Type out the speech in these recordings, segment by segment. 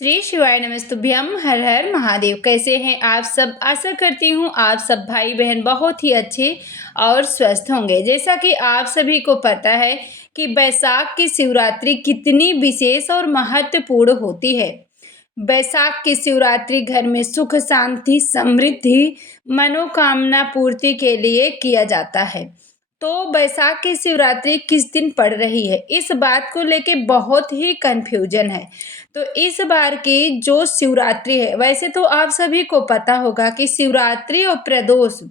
श्री शिवाय नमस्तुभ्यम। हर हर महादेव। कैसे हैं आप सब? आशा करती हूँ आप सब भाई बहन बहुत ही अच्छे और स्वस्थ होंगे। जैसा कि आप सभी को पता है कि बैसाख की शिवरात्रि कितनी विशेष और महत्वपूर्ण होती है। बैसाख की शिवरात्रि घर में सुख शांति समृद्धि मनोकामना पूर्ति के लिए किया जाता है। तो बैसाख की शिवरात्रि किस दिन पड़ रही है, इस बात को लेके बहुत ही कंफ्यूजन है। तो इस बार की जो शिवरात्रि है, वैसे तो आप सभी को पता होगा कि शिवरात्रि और प्रदोष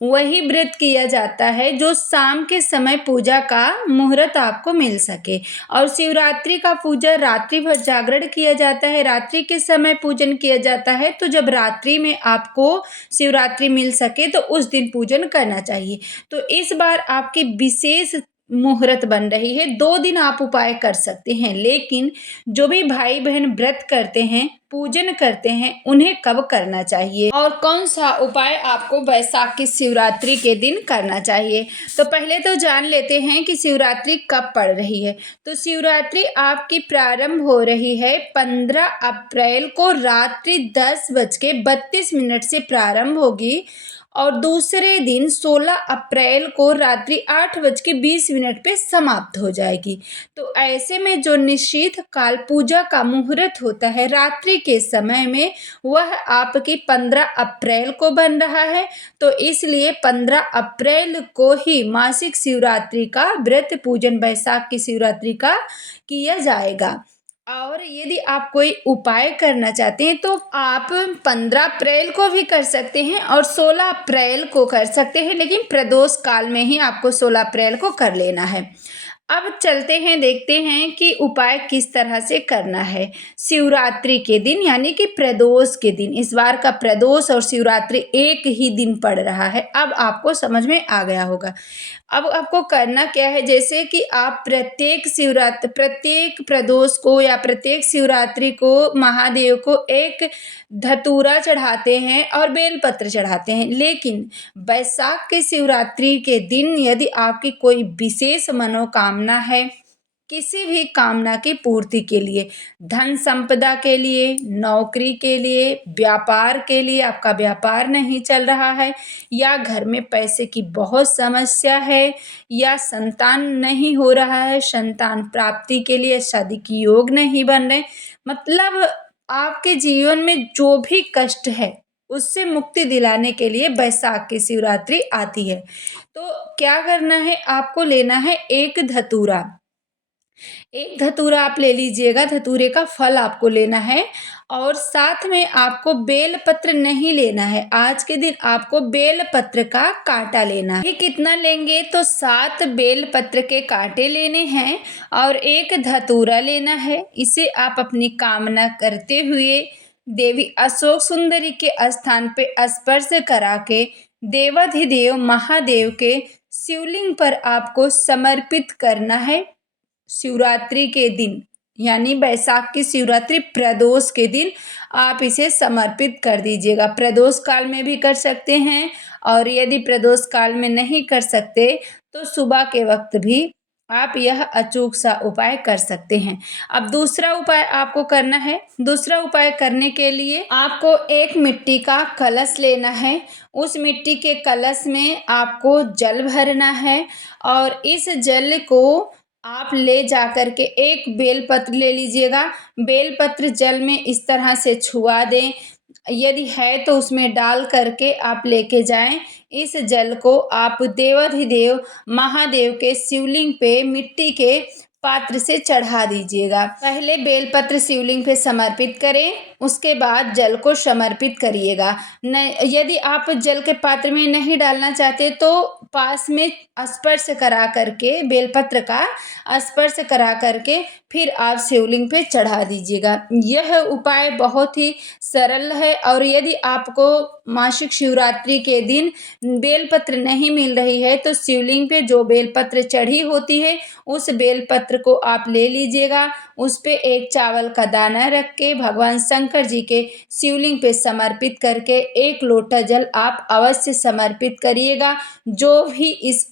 वही व्रत किया जाता है जो शाम के समय पूजा का मुहूर्त आपको मिल सके। और शिवरात्रि का पूजा रात्रि भर जागरण किया जाता है, रात्रि के समय पूजन किया जाता है। तो जब रात्रि में आपको शिवरात्रि मिल सके तो उस दिन पूजन करना चाहिए। तो इस बार आपकी विशेष मुहूर्त बन रही है। 2 दिन आप उपाय कर सकते हैं, लेकिन जो भी भाई बहन व्रत करते हैं, पूजन करते हैं, उन्हें कब करना चाहिए और कौन सा उपाय आपको बैसाख की शिवरात्रि के दिन करना चाहिए। तो पहले तो जान लेते हैं कि शिवरात्रि कब पड़ रही है। तो शिवरात्रि आपकी प्रारंभ हो रही है 15 अप्रैल को रात्रि 10:32 से प्रारंभ होगी और दूसरे दिन 16 अप्रैल को रात्रि 8:20 पे समाप्त हो जाएगी। तो ऐसे में जो निश्चित काल पूजा का मुहूर्त होता है रात्रि के समय में, वह आपकी 15 अप्रैल को बन रहा है। तो इसलिए 15 अप्रैल को ही मासिक शिवरात्रि का व्रत पूजन बैसाख की शिवरात्रि का किया जाएगा। और यदि आप कोई उपाय करना चाहते हैं तो आप 15 अप्रैल को भी कर सकते हैं और 16 अप्रैल को कर सकते हैं, लेकिन प्रदोष काल में ही आपको 16 अप्रैल को कर लेना है। अब चलते हैं, देखते हैं कि उपाय किस तरह से करना है। शिवरात्रि के दिन यानी कि प्रदोष के दिन, इस बार का प्रदोष और शिवरात्रि एक ही दिन पड़ रहा है। अब आपको समझ में आ गया होगा। अब आपको करना क्या है, जैसे कि आप प्रत्येक प्रदोष को या प्रत्येक शिवरात्रि को महादेव को एक धतूरा चढ़ाते हैं और बेलपत्र चढ़ाते हैं। लेकिन बैसाख की शिवरात्रि के दिन यदि आपकी कोई विशेष मनोकामना है, किसी भी कामना की पूर्ति के लिए, धन संपदा के लिए, नौकरी के लिए, व्यापार के लिए, आपका व्यापार नहीं चल रहा है, या घर में पैसे की बहुत समस्या है, या संतान नहीं हो रहा है, संतान प्राप्ति के लिए शादी की योग नहीं बन रहे, मतलब आपके जीवन में जो भी कष्ट है उससे मुक्ति दिलाने के लिए बैसाख की शिवरात्रि आती है। तो क्या करना है, आपको लेना है एक धतूरा। एक धतूरा आप ले लीजिएगा, धतूरे का फल आपको लेना है और साथ में आपको बेल पत्र नहीं लेना है। आज के दिन आपको बेल पत्र का कांटा लेना है। कितना लेंगे, तो 7 बेल पत्र के कांटे लेने हैं और एक धतूरा लेना है। इसे आप अपनी कामना करते हुए देवी अशोक सुंदरी के स्थान पे स्पर्श करा के देवाधिदेव महादेव के शिवलिंग पर आपको समर्पित करना है। शिवरात्रि के दिन यानी बैसाख की शिवरात्रि प्रदोष के दिन आप इसे समर्पित कर दीजिएगा। प्रदोष काल में भी कर सकते हैं और यदि प्रदोष काल में नहीं कर सकते तो सुबह के वक्त भी आप यह अचूक सा उपाय कर सकते हैं। अब दूसरा उपाय आपको करना है। दूसरा उपाय करने के लिए आपको एक मिट्टी का कलश लेना है। उस मिट्टी के कलश में आपको जल भरना है और इस जल को आप ले जा कर के एक बेलपत्र ले लीजिएगा। बेलपत्र जल में इस तरह से छुआ दें, यदि है तो उसमें डाल करके आप लेके जाएं। इस जल को आप देवाधिदेव महादेव के शिवलिंग पे मिट्टी के पात्र से चढ़ा दीजिएगा। पहले बेलपत्र शिवलिंग पे समर्पित करें, उसके बाद जल को समर्पित करिएगा। यदि आप जल के पात्र में नहीं डालना चाहते तो पास में स्पर्श करा करके, बेलपत्र का स्पर्श करा करके फिर आप शिवलिंग पे चढ़ा दीजिएगा। यह उपाय बहुत ही सरल है और यदि आपको मासिक शिवरात्रि के दिन बेलपत्र नहीं मिल रही है तो शिवलिंग पे जो बेलपत्र चढ़ी होती है उस बेलपत्र को आप ले लीजिएगा। उस पे एक चावल का दाना रख के भगवान शंकर जी के शिवलिंग पे समर्पित करके 1 लोटा जल आप अवश्य समर्पित करिएगा। जो भी इस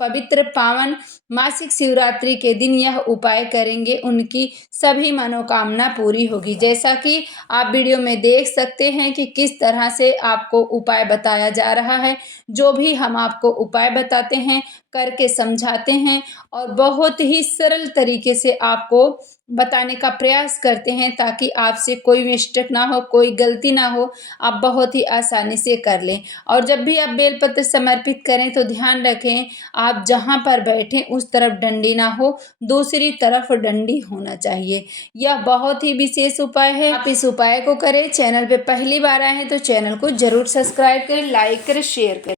पवित्र पावन मासिक शिवरात्रि के दिन यह उपाय करेंगे उनकी सभी मनोकामना पूरी होगी। जैसा कि आप वीडियो में देख सकते हैं कि किस तरह से आपको उपाय बताया जा रहा है। जो भी हम आपको उपाय बताते हैं, करके समझाते हैं और बहुत ही सरल तरीके से आपको बताने का प्रयास करते हैं ताकि आपसे कोई मिस्टेक ना हो, कोई गलती ना हो, आप बहुत ही आसानी से कर लें। और जब भी आप बेलपत्र समर्पित करें तो ध्यान रखें, आप जहाँ पर बैठें उस तरफ डंडी ना हो, दूसरी तरफ डंडी होना चाहिए। यह बहुत ही विशेष उपाय है, आप इस उपाय को करें। चैनल पे पहली बार आए हैं तो चैनल को ज़रूर सब्सक्राइब करें, लाइक करें, शेयर करें।